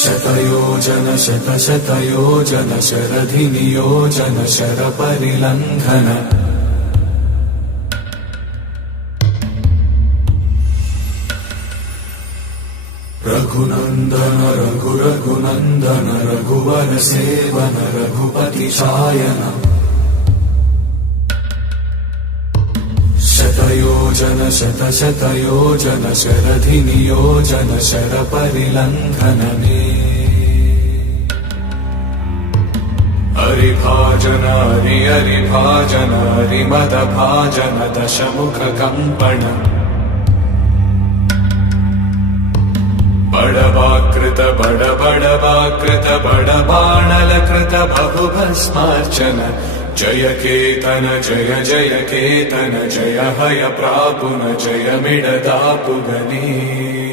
शतयोजन शतशतयोजन शरधिनियोजन शरपरिलङ्घन रघुनन्दन रघुरघुनन्दन रघुवर सेवन रघुपति शायन शतयोजन शतशतयोजन शरधिनियोजन शरपरिलङ्घनने हरिभाजन हरिभाजन हरिमदभाजन दशमुखकम्पण बडवाकृत बडबडवाकृत बडबाणलकृत बहुभस्मार्चन जय केतन जय जय केतन जय हय प्रापुन जय मिडदापुगने।